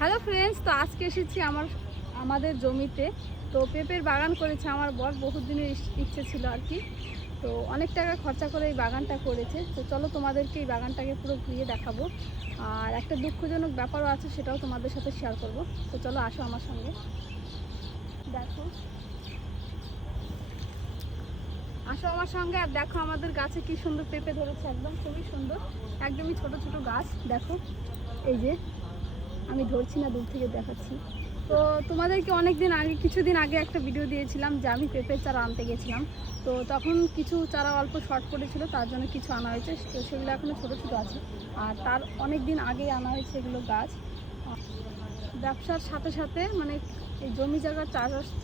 Hello friends, তো আজকে এসেছি আমাদের জমিতে। তো পেঁপের বাগান করেছে আমার বর, বহুত দিনের ইচ্ছে ছিল আর কি। তো অনেক টাকা খরচা করে এই বাগানটা করেছে। তো চলো তোমাদেরকে এই বাগানটাকে পুরো ঘুরিয়ে দেখাবো। আর একটা দুঃখজনক ব্যাপারও আছে, সেটাও তোমাদের সাথে শেয়ার করব। তো চলো আসো আমার সঙ্গে, দেখো আসো আমার সঙ্গে আর দেখো আমাদের গাছে কি সুন্দর পেঁপে ধরেছে, একদম খুবই সুন্দর, একদমই ছোট ছোট গাছ। দেখো এই যে আমি ধরছি না, দূর থেকে দেখাচ্ছি। তো তোমাদেরকে কিছুদিন আগে একটা ভিডিও দিয়েছিলাম যে আমি পেঁপের চারা আনতে গেছিলাম। তো তখন কিছু চারা অল্প শর্ট পড়েছিল, তার জন্য কিছু আনা হয়েছে। তো সেগুলো এখনও ছোটো ছোটো আছে। আর তার অনেক দিন আগেই আনা হয়েছে এগুলো গাছ। ব্যবসার সাথে সাথে মানে এই জমি জায়গার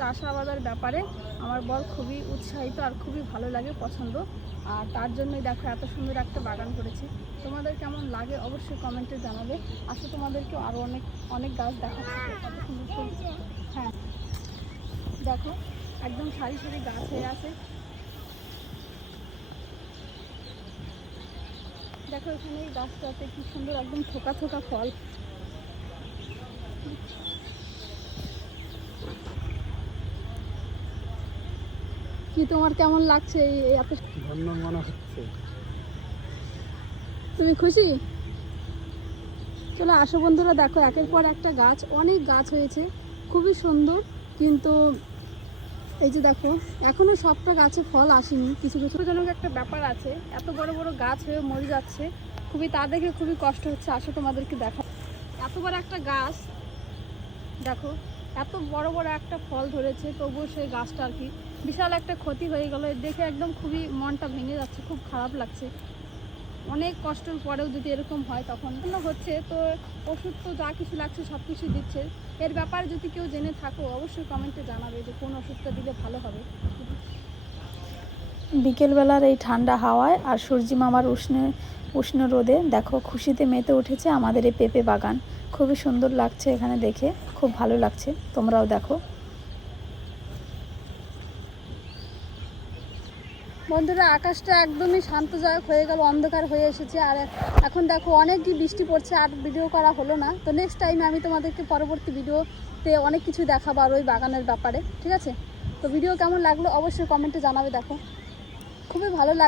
চাষাবাদের ব্যাপারে আমার বর খুবই উৎসাহিত আর খুবই ভালো লাগে, পছন্দ। আর তার জন্যই দেখো এত সুন্দর একটা বাগান করেছি। তোমাদের কেমন লাগে অবশ্যই কমেন্টে জানাবে। আসলে তোমাদেরকে আরও অনেক অনেক গাছ দেখাচ্ছি, কত সুন্দর ফুল। হ্যাঁ দেখো একদম সারি সারি গাছ হয়ে আছে। দেখো এখানে এই গাছটাতে কি সুন্দর একদম থোকা থোকা ফল। কি তোমার কেমন লাগছে এই এত ধন্য মনে হচ্ছে? তুমি খুশি? চলো আসো বন্ধুরা, দেখো একের পর একটা গাছ, অনেক গাছ হয়েছে, খুবই সুন্দর। কিন্তু এই যে দেখো এখনো সবটা গাছে ফল আসেনি, কিছু কিছু জনক একটা ব্যাপার আছে, এত বড় বড় গাছ হয়ে মরে যাচ্ছে, খুবই তা দেখে খুবই কষ্ট হচ্ছে। আসো তোমাদেরকে দেখা, এত বড় একটা গাছ দেখো, এত বড় বড় একটা ফল ধরেছে, তবুও সেই গাছটা আর কি বিশাল একটা ক্ষতি হয়ে গেল। দেখে একদম খুবই মনটা ভেঙে যাচ্ছে, খুব খারাপ লাগছে। অনেক কষ্টের পরেও যদি এরকম হয় তখন হচ্ছে। তো ওষুধ তো যা কিছু লাগছে সব কিছুই দিচ্ছে। এর ব্যাপারে যদি কেউ জেনে থাকো অবশ্যই কমেন্টে জানাবে যে কোন ওষুধটা দিলে ভালো হবে। বিকেলবেলার এই ঠান্ডা হাওয়ায় আর সূর্যি মামার উষ্ণ রোদে দেখো খুশিতে মেতে উঠেছে আমাদের এই পেঁপে বাগান। খুবই সুন্দর লাগছে এখানে দেখে, খুব ভালো লাগছে, তোমরাও দেখো। বন্ধুরা আকাশটা একদমই শান্তজনক হয়ে গেল, অন্ধকার হয়ে এসেছে। আর এখন দেখো অনেকই বৃষ্টি পড়ছে, আর ভিডিও করা হলো না। তো নেক্সট টাইমে আমি তোমাদেরকে পরবর্তী ভিডিওতে অনেক কিছু দেখাবো আর ওই বাগানের ব্যাপারে, ঠিক আছে? তো ভিডিও কেমন লাগলো অবশ্যই কমেন্টে জানাবে। দেখো খুবই ভালো লাগলো।